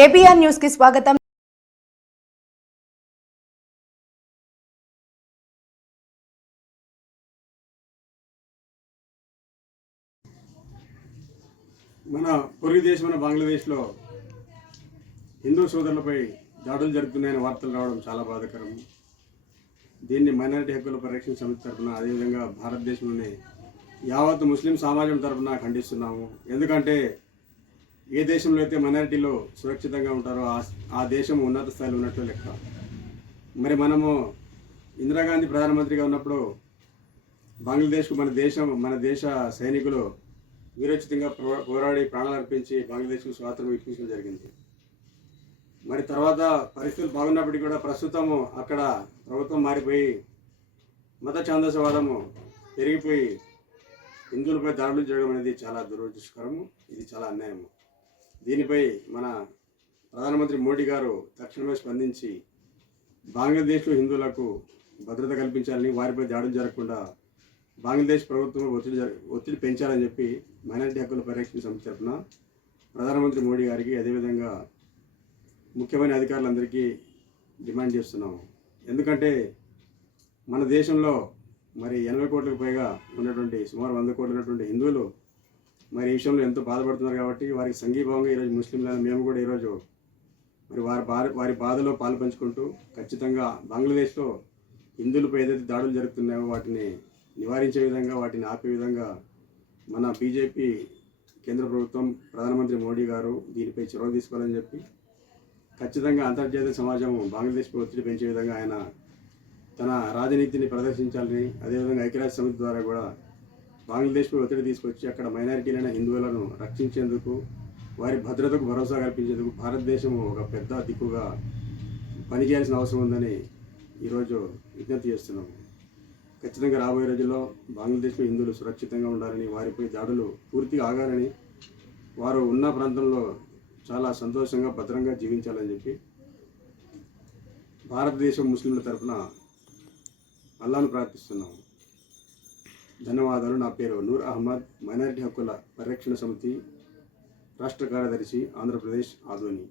KBR news కి స్వాగతం మన పొరుగు దేశమైన బంగ్లాదేశ్లో హిందూ సోదరులపై దాడులు జరుగుతున్నాయని వార్తలు రావడం చాలా బాధాకరం దీన్ని మైనారిటీ హక్కుల పరిరక్షణ సమితి తరఫున అదేవిధంగా భారతదేశంలోని యావత్ ముస్లిం సమాజం తరఫున ఖండిస్తున్నాము ఎందుకంటే ఏ దేశంలో అయితే మైనారిటీలో సురక్షితంగా ఉంటారో ఆ దేశం ఉన్నత స్థాయిలో ఉన్నట్లు లెక్క మరి మనము ఇందిరాగాంధీ ప్రధానమంత్రిగా ఉన్నప్పుడు బంగ్లాదేశ్కు మన దేశం మన దేశ సైనికులు వీరోచితంగా పోరాడి ప్రాణాలు అర్పించి బంగ్లాదేశ్కు స్వాతంత్రం ఇప్పించడం జరిగింది మరి తర్వాత పరిస్థితులు బాగున్నప్పటికీ కూడా ప్రస్తుతము అక్కడ ప్రభుత్వం మారిపోయి మత ఛాందసవాదము పెరిగిపోయి హిందువులపై దాడులు చేయడం అనేది చాలా దురదృష్టకరము ఇది చాలా అన్యాయము దీనిపై మన ప్రధానమంత్రి మోడీ గారు తక్షణమే స్పందించి బంగ్లాదేశ్లో హిందువులకు భద్రత కల్పించాలని వారిపై దాడులు జరగకుండా బంగ్లాదేశ్ ప్రభుత్వం ఒత్తిడి ఒత్తిడి పెంచాలని చెప్పి మైనారిటీ హక్కుల పరిరక్షణ సంస్థ తరఫున ప్రధానమంత్రి మోడీ గారికి అదేవిధంగా ముఖ్యమైన అధికారులందరికీ డిమాండ్ చేస్తున్నాము ఎందుకంటే మన దేశంలో మరి ఎనభై కోట్లకు పైగా ఉన్నటువంటి సుమారు వంద కోట్లు ఉన్నటువంటి హిందువులు మరి ఈ విషయంలో ఎంతో బాధపడుతున్నారు కాబట్టి వారికి సంఘీభావంగా ఈరోజు ముస్లింలైన మేము కూడా ఈరోజు మరి వారి బాధ వారి బాధలో పాలు పంచుకుంటూ ఖచ్చితంగా బంగ్లాదేశ్లో హిందువులపై ఏదైతే దాడులు జరుగుతున్నాయో వాటిని నివారించే విధంగా వాటిని ఆపే విధంగా మన బీజేపీ కేంద్ర ప్రభుత్వం ప్రధానమంత్రి మోడీ గారు దీనిపై చొరవ తీసుకోవాలని చెప్పి ఖచ్చితంగా అంతర్జాతీయ సమాజం బంగ్లాదేశ్పై ఒత్తిడి పెంచే విధంగా ఆయన తన రాజనీతిని ప్రదర్శించాలని అదేవిధంగా ఐక్యరాజ్య సమితి ద్వారా కూడా బంగ్లాదేశ్పై ఒత్తిడి తీసుకొచ్చి అక్కడ మైనారిటీలైన హిందువులను రక్షించేందుకు వారి భద్రతకు భరోసా కల్పించేందుకు భారతదేశం ఒక పెద్ద దిక్కుగా పనిచేయాల్సిన అవసరం ఉందని ఈరోజు విజ్ఞప్తి చేస్తున్నాము ఖచ్చితంగా రాబోయే రోజుల్లో బంగ్లాదేశ్లో హిందువులు సురక్షితంగా ఉండాలని వారిపై దాడులు పూర్తిగా ఆగాలని వారు ఉన్న ప్రాంతంలో చాలా సంతోషంగా భద్రంగా జీవించాలని చెప్పి భారతదేశం ముస్లింల తరఫున అల్లాను ప్రార్థిస్తున్నాము ధన్యవాదాలు నా పేరు నూర్ అహ్మద్ మైనారిటీ హక్కుల పరిరక్షణ సమితి రాష్ట్ర కార్యదర్శి ఆంధ్రప్రదేశ్ ఆధోని